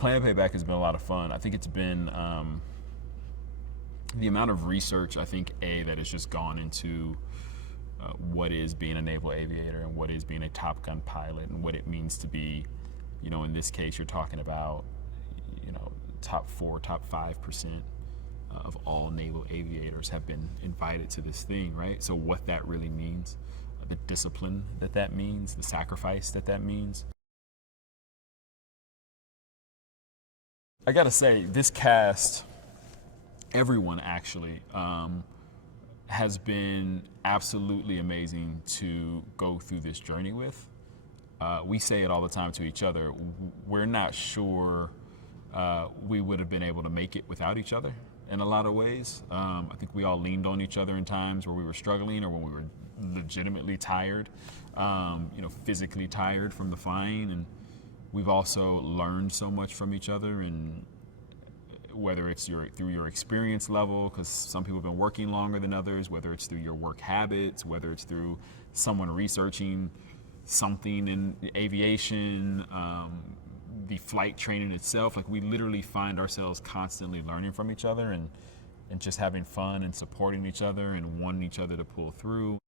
Playing Payback has been a lot of fun. I think it's been the amount of research, I think, that has just gone into what is being a naval aviator and what is being a Top Gun pilot and what it means to be, in this case, you're talking about, top 4, top 5% of all naval aviators have been invited to this thing, right? So what that really means, the discipline that means, the sacrifice that means. I gotta say, this cast, everyone actually, has been absolutely amazing to go through this journey with. We say it all the time to each other. We're not sure we would have been able to make it without each other in a lot of ways. I think we all leaned on each other in times where we were struggling or when we were legitimately tired, physically tired from the flying. And we've also learned so much from each other, and whether it's through your experience level, because some people have been working longer than others, whether it's through your work habits, whether it's through someone researching something in aviation, the flight training itself. Like, we literally find ourselves constantly learning from each other and just having fun and supporting each other and wanting each other to pull through.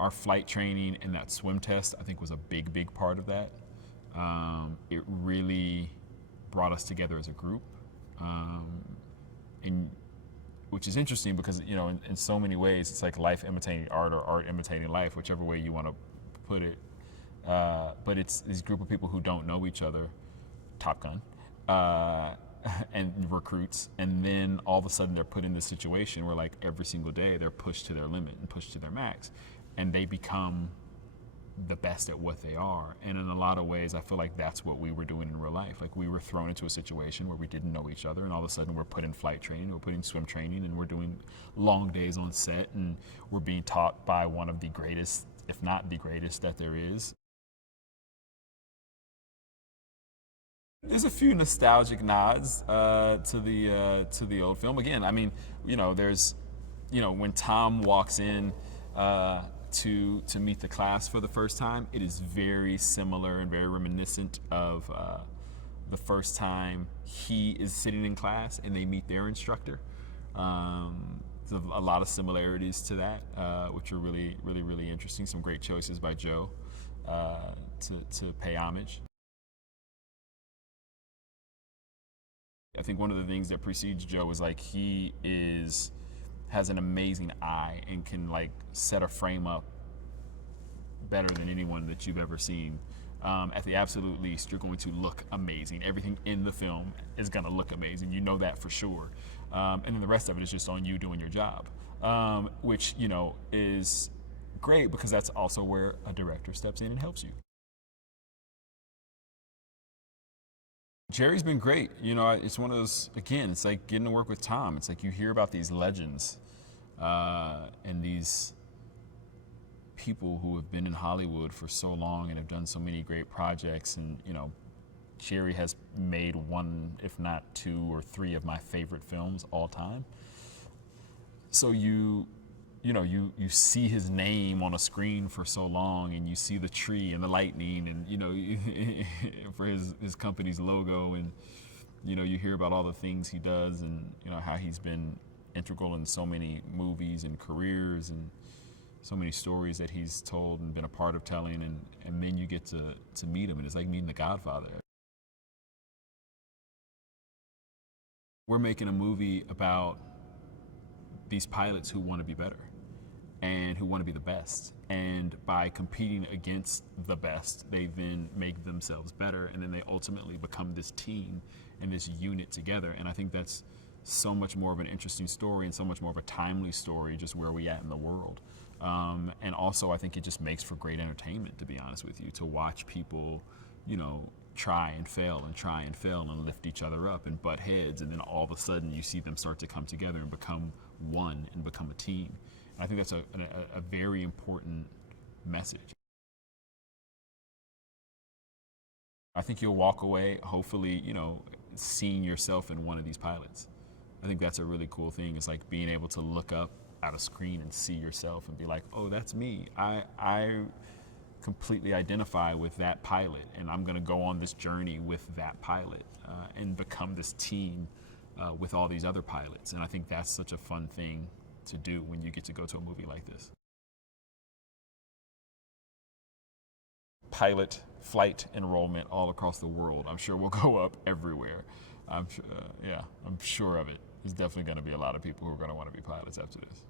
Our flight training and that swim test, I think, was a big part of that. It really brought us together as a group, which is interesting because, in so many ways, it's like life imitating art or art imitating life, whichever way you want to put it. But it's this group of people who don't know each other, Top Gun, and recruits, and then all of a sudden they're put in this situation where, like, every single day they're pushed to their limit and pushed to their max, and they become the best at what they are. And in a lot of ways, I feel like that's what we were doing in real life. Like, we were thrown into a situation where we didn't know each other, and all of a sudden we're put in flight training, we're put in swim training, and we're doing long days on set, and we're being taught by one of the greatest, if not the greatest, that there is. There's a few nostalgic nods to the old film. Again, I mean, there's, when Tom walks in to meet the class for the first time, it is very similar and very reminiscent of the first time he is sitting in class and they meet their instructor. There's a lot of similarities to that, which are really interesting. Some great choices by Joe to pay homage. I think one of the things that precedes Joe is, like, he has an amazing eye and can, like, set a frame up better than anyone that you've ever seen. At the absolute least, you're going to look amazing. Everything in the film is going to look amazing. You know that for sure. And then the rest of it is just on you doing your job, which, is great because that's also where a director steps in and helps you. Jerry's been great. It's one of those, again, it's like getting to work with Tom. It's like you hear about these legends and these people who have been in Hollywood for so long and have done so many great projects. And, Jerry has made one, if not 2 or 3 of my favorite films all time. So you see his name on a screen for so long, and you see the tree and the lightning and, for his company's logo, and, you hear about all the things he does and, how he's been integral in so many movies and careers and so many stories that he's told and been a part of telling, and then you get to meet him, and it's like meeting the Godfather. We're making a movie about these pilots who want to be better and who want to be the best. And by competing against the best, they then make themselves better, and then they ultimately become this team and this unit together. And I think that's so much more of an interesting story and so much more of a timely story, just where we at in the world. And also, I think it just makes for great entertainment, to be honest with you, to watch people, try and fail and lift each other up and butt heads, and then all of a sudden you see them start to come together and become one and become a team. And I think that's a very important message. I think you'll walk away, hopefully, seeing yourself in one of these pilots. I think that's a really cool thing. It's like being able to look up at a screen and see yourself and be like, oh, that's me. I completely identify with that pilot, and I'm going to go on this journey with that pilot and become this team with all these other pilots. And I think that's such a fun thing to do when you get to go to a movie like this. Pilot flight enrollment all across the world, I'm sure, will go up everywhere. I'm sure of it. There's definitely going to be a lot of people who are going to want to be pilots after this.